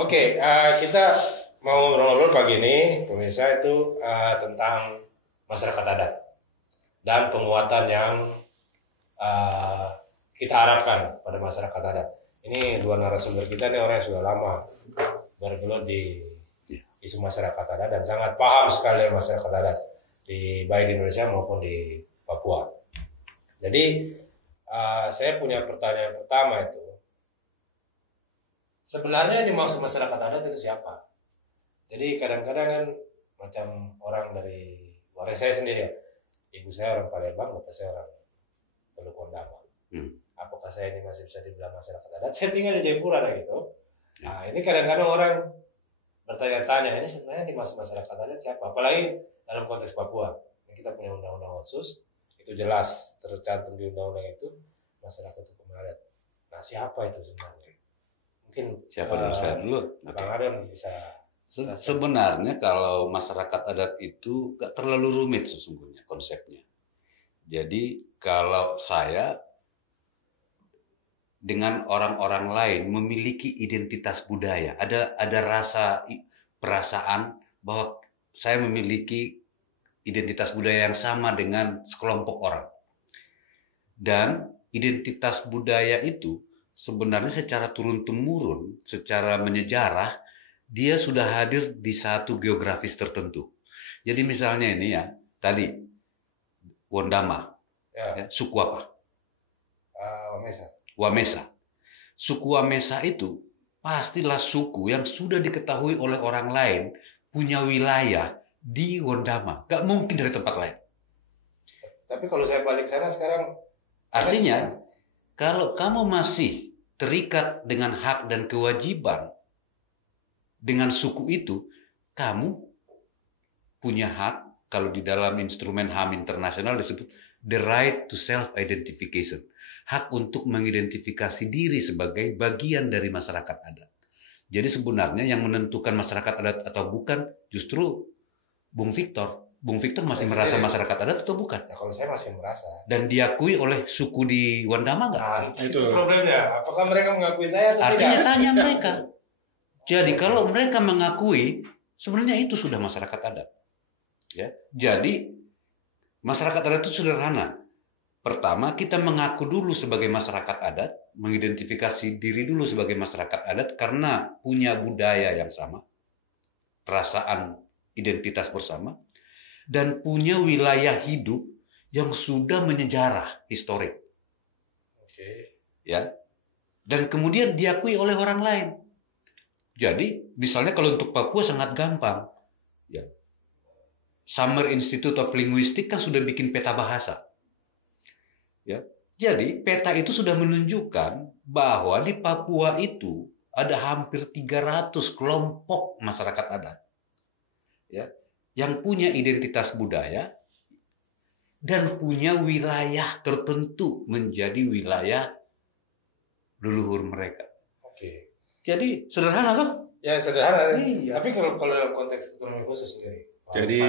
Oke, kita mau ngobrol-ngobrol pagi ini, pemirsa itu tentang masyarakat adat dan penguatan yang kita harapkan pada masyarakat adat. Ini dua narasumber kita ini orang yang sudah lama bergelut di isu masyarakat adat dan sangat paham sekali masyarakat adat baik di Indonesia maupun di Papua. Jadi saya punya pertanyaan pertama itu. Sebenarnya yang dimaksud masyarakat adat itu siapa? Jadi kadang-kadang kan macam orang dari luar saya sendiri ya. Ibu saya orang Palembang, bapak saya orang Teluk Ondama. Apakah saya ini masih bisa dibilang masyarakat adat? Saya tinggal di Jayapura gitu. Nah ini kadang-kadang orang bertanya-tanya, ini sebenarnya dimaksud masyarakat adat siapa? Apalagi dalam konteks Papua. Ini kita punya undang-undang otsus, itu jelas tercantum di undang-undang itu masyarakat hukum adat. Nah siapa itu sebenarnya? Mungkin siapa dulu? Bang Adam bisa. Sebenarnya kalau masyarakat adat itu gak terlalu rumit sesungguhnya konsepnya. Jadi kalau saya dengan orang-orang lain memiliki identitas budaya, ada rasa perasaan bahwa saya memiliki identitas budaya yang sama dengan sekelompok orang. Dan identitas budaya itu sebenarnya secara turun-temurun, secara menyejarah, dia sudah hadir di satu geografis tertentu. Jadi misalnya ini ya, tadi Wondama, ya, suku apa? Wamesa. Wamesa. Suku Wamesa itu pastilah suku yang sudah diketahui oleh orang lain punya wilayah di Wondama. Gak mungkin dari tempat lain. Tapi kalau saya balik sana sekarang, artinya kalau kamu masih terikat dengan hak dan kewajiban dengan suku itu, kamu punya hak, kalau di dalam instrumen HAM internasional disebut the right to self-identification. Hak untuk mengidentifikasi diri sebagai bagian dari masyarakat adat. Jadi sebenarnya yang menentukan masyarakat adat atau bukan justru Bung Victor. Bung Victor masih merasa masyarakat adat atau bukan? Ya, kalau saya masih merasa. Dan diakui oleh suku di Wondama nggak? Nah, itu problemnya. Apakah mereka mengakui saya atau artinya tidak? Tanya mereka. Jadi kalau mereka mengakui, sebenarnya itu sudah masyarakat adat. Ya, jadi masyarakat adat itu sederhana. Pertama, kita mengaku dulu sebagai masyarakat adat, mengidentifikasi diri dulu sebagai masyarakat adat karena punya budaya yang sama, perasaan identitas bersama, dan punya wilayah hidup yang sudah menyejarah historik. Ya. Dan kemudian diakui oleh orang lain. Jadi, misalnya kalau untuk Papua sangat gampang. Ya. Summer Institute of Linguistics kan sudah bikin peta bahasa. Ya. Jadi, peta itu sudah menunjukkan bahwa di Papua itu ada hampir 300 kelompok masyarakat adat. Ya. Yang punya identitas budaya dan punya wilayah tertentu menjadi wilayah leluhur mereka. Oke. Jadi sederhana tuh? Ya sederhana. Iya. Tapi kalau dalam konteks ekonomi khusus sendiri. Jadi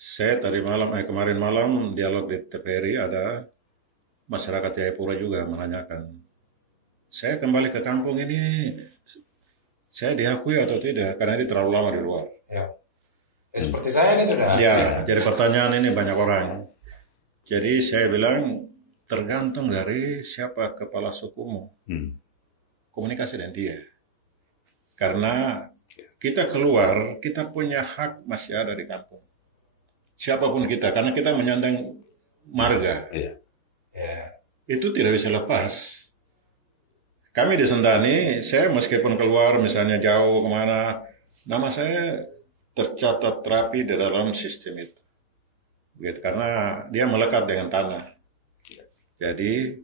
saya kemarin malam dialog di TPRI ada masyarakat Jayapura juga menanyakan, saya kembali ke kampung ini, saya diakui atau tidak karena ini terlalu lama di luar. Ya. Seperti saya ini sudah. Ya, jadi pertanyaan ini banyak orang. Jadi saya bilang tergantung dari siapa kepala sukumu. Komunikasi dengan dia. Karena kita keluar, kita punya hak masih ada di kampung. Siapapun kita, karena kita menyandang marga. Iya. Itu tidak bisa lepas. Kami di Sentani, saya meskipun keluar misalnya jauh kemana, nama saya tercatat rapi di dalam sistem itu. Gitu, karena dia melekat dengan tanah. Jadi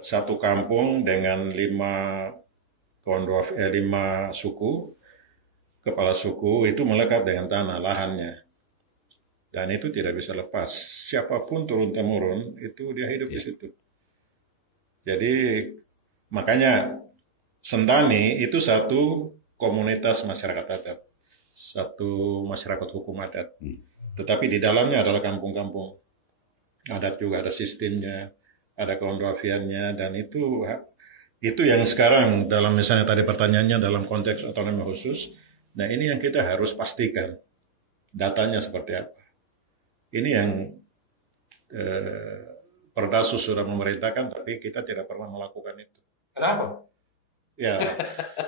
satu kampung dengan 5 suku, kepala suku itu melekat dengan tanah, lahannya. Dan itu tidak bisa lepas. Siapapun turun-temurun, itu dia hidup di situ. Jadi makanya Sentani itu satu komunitas masyarakat adat. Satu masyarakat hukum adat. Tetapi di dalamnya adalah kampung-kampung adat juga, ada sistemnya, ada keondoafiannya, dan itu Itu yang sekarang dalam misalnya tadi pertanyaannya dalam konteks otonomi khusus. Nah ini yang kita harus pastikan datanya seperti apa. Ini yang Perdasus sudah memerintahkan, tapi kita tidak pernah melakukan itu. Kenapa? Ya,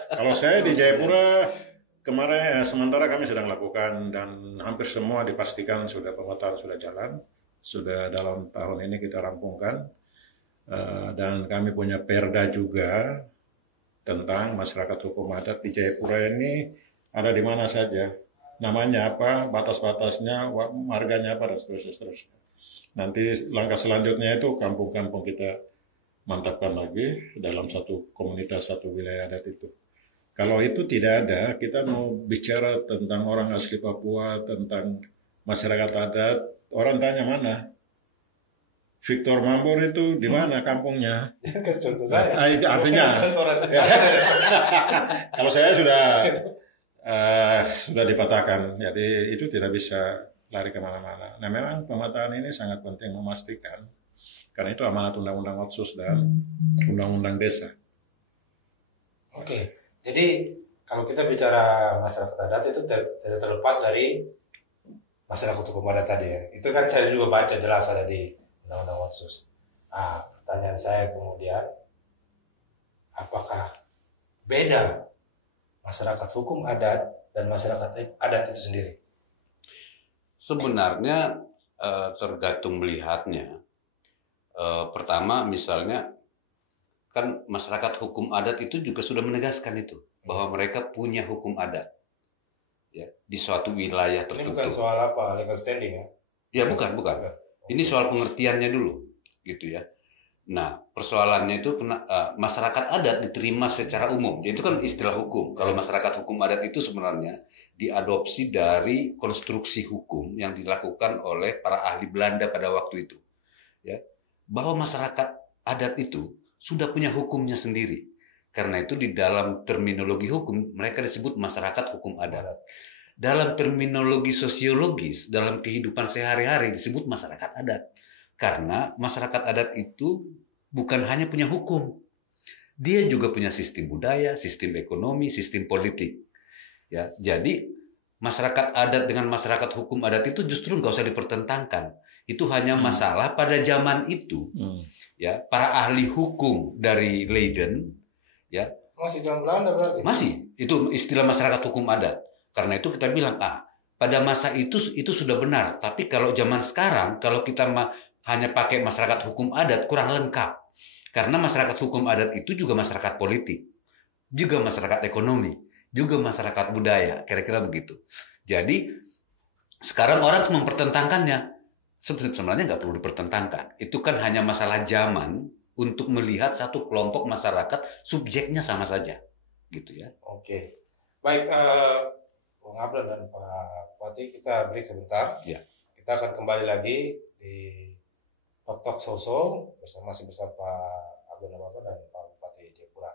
kalau saya di Jayapura kemarin sementara kami sedang lakukan dan hampir semua dipastikan sudah pemetaan sudah jalan, sudah dalam tahun ini kita rampungkan. Dan kami punya perda juga tentang masyarakat hukum adat di Jayapura ini ada di mana saja, namanya apa, batas-batasnya, marganya apa, dan seterusnya. Nanti langkah selanjutnya itu kampung-kampung kita mantapkan lagi dalam satu komunitas, satu wilayah adat itu. Kalau itu tidak ada, kita mau bicara tentang orang asli Papua, tentang masyarakat adat, orang tanya mana? Victor Mambor itu di mana kampungnya? Kasih contoh saya. Artinya, ya, kalau saya sudah dipatahkan, jadi itu tidak bisa lari kemana-mana. Nah memang pemetaan ini sangat penting memastikan, karena itu amanat Undang-Undang Otsus dan Undang-Undang Desa. Oke, jadi kalau kita bicara masyarakat adat itu tidak terlepas dari masyarakat hukum adat tadi ya. Itu kan saya juga baca jelas ada di Undang-Undang Otsus. Pertanyaan saya kemudian, apakah beda masyarakat hukum adat dan masyarakat adat itu sendiri? Sebenarnya tergantung melihatnya. Pertama misalnya kan masyarakat hukum adat itu juga sudah menegaskan itu bahwa mereka punya hukum adat ya di suatu wilayah tertentu. Ini bukan soal apa legal standing ya? Ya bukan. Ini soal pengertiannya dulu gitu ya. Nah persoalannya itu masyarakat adat diterima secara umum. Jadi itu kan istilah hukum. Kalau masyarakat hukum adat itu sebenarnya diadopsi dari konstruksi hukum yang dilakukan oleh para ahli Belanda pada waktu itu. Ya, bahwa masyarakat adat itu sudah punya hukumnya sendiri. Karena itu di dalam terminologi hukum mereka disebut masyarakat hukum adat. Dalam terminologi sosiologis, dalam kehidupan sehari-hari disebut masyarakat adat. Karena masyarakat adat itu bukan hanya punya hukum. Dia juga punya sistem budaya, sistem ekonomi, sistem politik. Ya, jadi masyarakat adat dengan masyarakat hukum adat itu justru nggak usah dipertentangkan. Itu hanya masalah pada zaman itu. Ya, para ahli hukum dari Leiden, ya masih zaman Belanda berarti. Masih itu istilah masyarakat hukum adat. Karena itu kita bilang pada masa itu sudah benar. Tapi kalau zaman sekarang, kalau kita hanya pakai masyarakat hukum adat kurang lengkap. Karena masyarakat hukum adat itu juga masyarakat politik, juga masyarakat ekonomi, juga masyarakat budaya, kira-kira begitu. Jadi sekarang orang mempertentangkannya, sebenarnya nggak perlu dipertentangkan. Itu kan hanya masalah zaman untuk melihat satu kelompok masyarakat subjeknya sama saja, gitu ya. Oke, baik, Bung Ablan dan Pak Bupati, kita break sebentar. Ya. Kita akan kembali lagi di Tok Tok Soso bersama Pak Ablan dan Pak Bupati Jayapura.